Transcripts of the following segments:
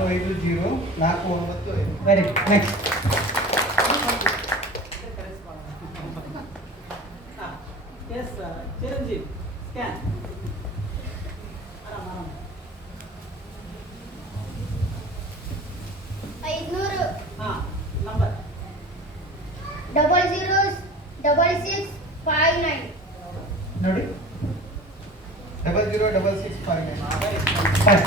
65049 very good next yes Chiranjeevi scan ಆರಾಮ 500 ಹಾಂ number 006659 ನೋಡಿ 006659 ಫೈವ್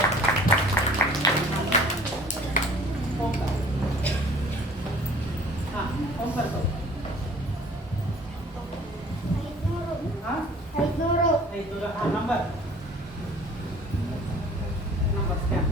ಹಾಂ ಫೋನ್ ಬರ್ತಾವೆ 500 ಹಾಂ 500 500 ಹಾಂ ನಂಬರ್ ಸ್ಕ್ಯಾನ್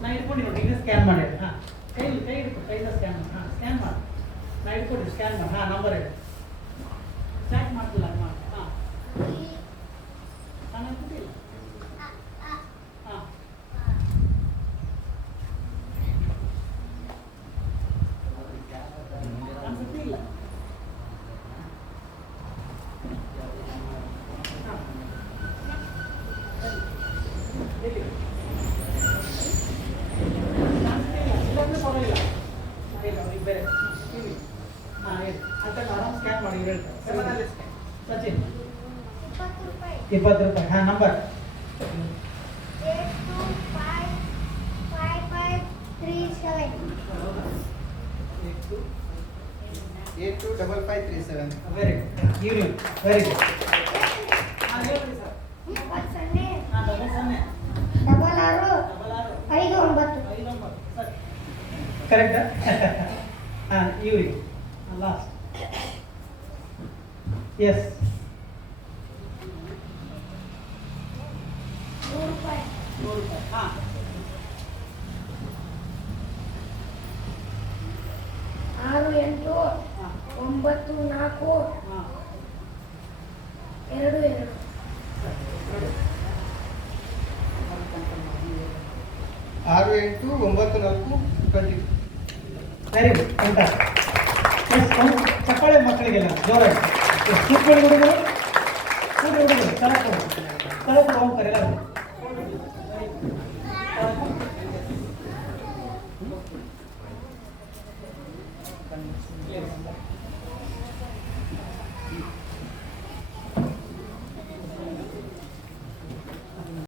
ನಾ ಇಟ್ಕೊಂಡು ನೋಡಿ ಈಗ ಸ್ಕ್ಯಾನ್ ಮಾಡಿ ಹಾಂ ಕೈ ಹಿಡ್ಕೊ ಕೈಯಿಂದ ಸ್ಕ್ಯಾನ್ ಮಾಡಿ ಹಾಂ ಸ್ಕ್ಯಾನ್ ಮಾಡಿ ನಾ ಇಟ್ಕೊಂಡು ಸ್ಕ್ಯಾನ್ ಮಾಡಿ ಹಾಂ ನಂಬರ್ ಹೇಳಿ ಚೆಕ್ ಮಾಡ್ತಿಲ್ಲ ಮಾಡಿ ಹಾಂ ನಾನು ಅನ್ಕೊಟ್ಟಿಲ್ಲ ಹಾಂ ಅನ್ಸುತ್ತೆ ಇಲ್ಲ ಹಾಂ ಎಲ್ಲಿ ಬೇರೆ ಹಾಂ ಹೇಳಿ ಅಂತ ಆರಾಮ್ ಸ್ಕ್ಯಾನ್ ಮಾಡಿ ಹೇಳ್ತಾರೆ ಸಚಿನ್ 20 ರೂಪಾಯಿ ಹಾಂ number 825537 very good union very good ಹಾಂ ಹೇಳ್ರಿ ಸರ್ ಹಾಂ ಡಬಲ್ 59 ಸರ್ ಕರೆಕ್ಟಾ ಹಾಂ ಇವ್ರಿಗೆ ಲಾಸ್ಟ್ ಎಸ್ 100 ರೂಪಾಯಿ ಹಾಂ 6 8 ಹಾಂ 9 4 ಹಾಂ 2 2 689420 ವೆರಿ ಗುಡ್ ಫ್ಯಾಂಟಾಸ್ಟಿಕ್ ಎಸ್ ಚಪ್ಪಾಳೆ ಮಕ್ಕಳಿಗೆಲ್ಲ ಜೋರಾಗಿ ಎಸ್ ಕೂತ್ಕೊಳ್ಳಿ ಹುಡುಗರು ಚೆನ್ನಾಗಿ ಕೊಡು ಹೋಗ್ತಾರೆ ಎಲ್ಲ